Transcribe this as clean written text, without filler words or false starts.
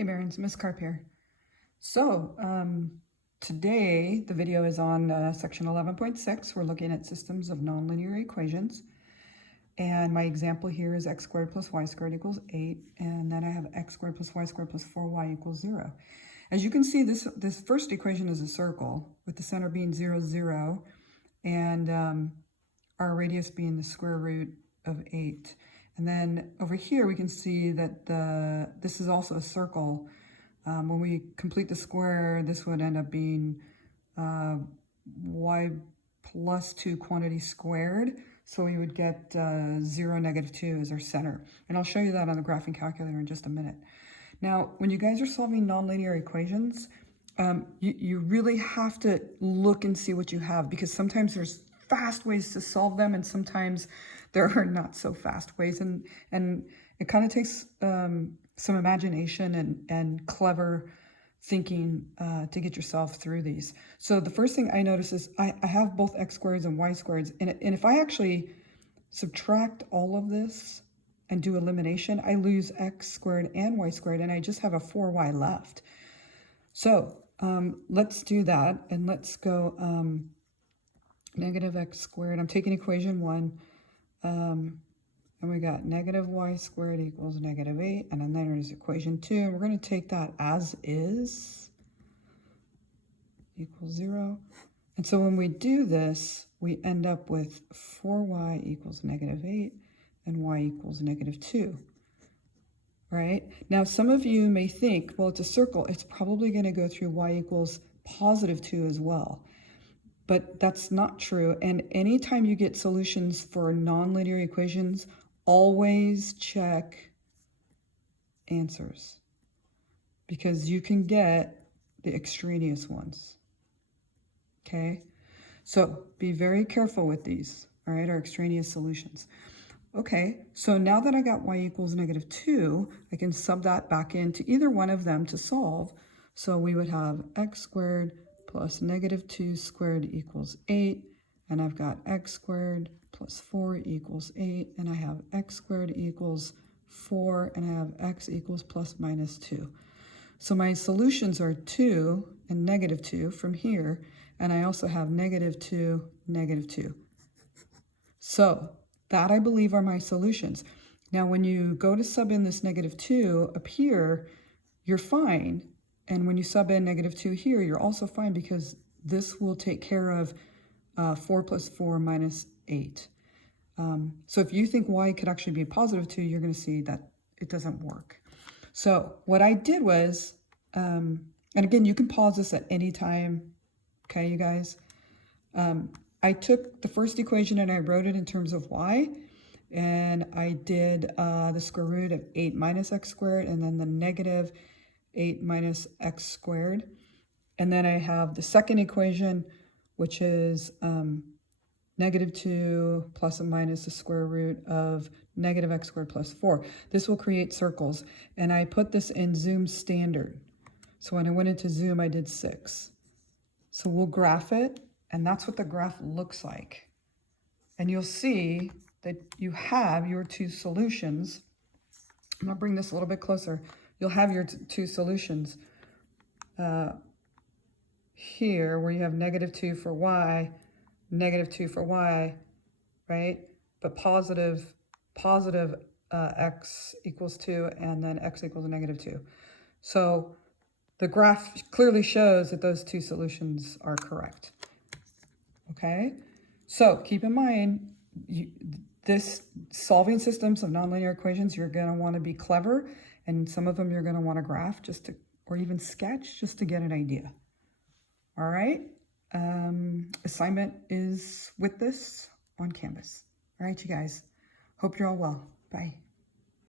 Hey Barons, Miss Carp here. So today the video is on section 11.6. We're looking at systems of nonlinear equations. And my example here is x squared plus y squared equals 8. And then I have x squared plus y squared plus 4y equals 0. As you can see, this first equation is a circle with the center being 0, 0. And our radius being the square root of 8. And then over here we can see that this is also a circle. When we complete the square, this would end up being y plus 2 quantity squared. So we would get 0, negative 2 as our center. And I'll show you that on the graphing calculator in just a minute. Now, when you guys are solving nonlinear equations, you really have to look and see what you have, because sometimes there's fast ways to solve them and sometimes there are not so fast ways, and it kind of takes some imagination and clever thinking to get yourself through these. So the first thing I notice is I have both x squareds and y squareds, and if I actually subtract all of this and do elimination, I lose x squared and y squared, and I just have a 4y left. So let's do that, and let's go negative x squared. I'm taking equation 1, and we got negative y squared equals negative 8, and then there's equation 2, and we're going to take that as is, equals 0. And so when we do this, we end up with 4y equals negative 8, and y equals negative 2. Right? Now, some of you may think, well, it's a circle. It's probably going to go through y equals positive 2 as well. But that's not true. And anytime you get solutions for nonlinear equations, always check answers, because you can get the extraneous ones. Okay? So be very careful with these, all right, our extraneous solutions. Okay, so now that I got y equals negative 2, I can sub that back into either one of them to solve. So we would have x squared plus negative 2 squared equals 8, and I've got x squared plus 4 equals 8, and I have x squared equals 4, and I have x equals plus minus 2. So my solutions are 2 and negative 2 from here, and I also have negative 2, negative 2. So that, I believe, are my solutions. Now, when you go to sub in this negative 2 up here, you're fine. And when you sub in negative 2 here, you're also fine, because this will take care of 4 plus 4 minus 8. So if you think y could actually be positive 2, you're going to see that it doesn't work. So what I did was, and again, you can pause this at any time, okay, you guys? I took the first equation and I wrote it in terms of y, and I did the square root of 8 minus x squared, and then the negative 8 minus x squared. And then I have the second equation, which is negative 2 plus and minus the square root of negative x squared plus 4. This will create circles, and I put this in Zoom standard. So when I went into Zoom, I did 6. So we'll graph it, and that's what the graph looks like. And you'll see that you have your two solutions. I'm going to bring this a little bit closer. You'll have your two solutions here, where you have negative 2 for y, negative 2 for y, right? But positive x equals 2, and then x equals negative 2. So the graph clearly shows that those two solutions are correct. Okay? So keep in mind, this solving systems of nonlinear equations, you're going to want to be clever, and some of them you're going to want to graph just to, or even sketch, just to get an idea. All right? Assignment is with this on Canvas. All right, you guys. Hope you're all well. Bye.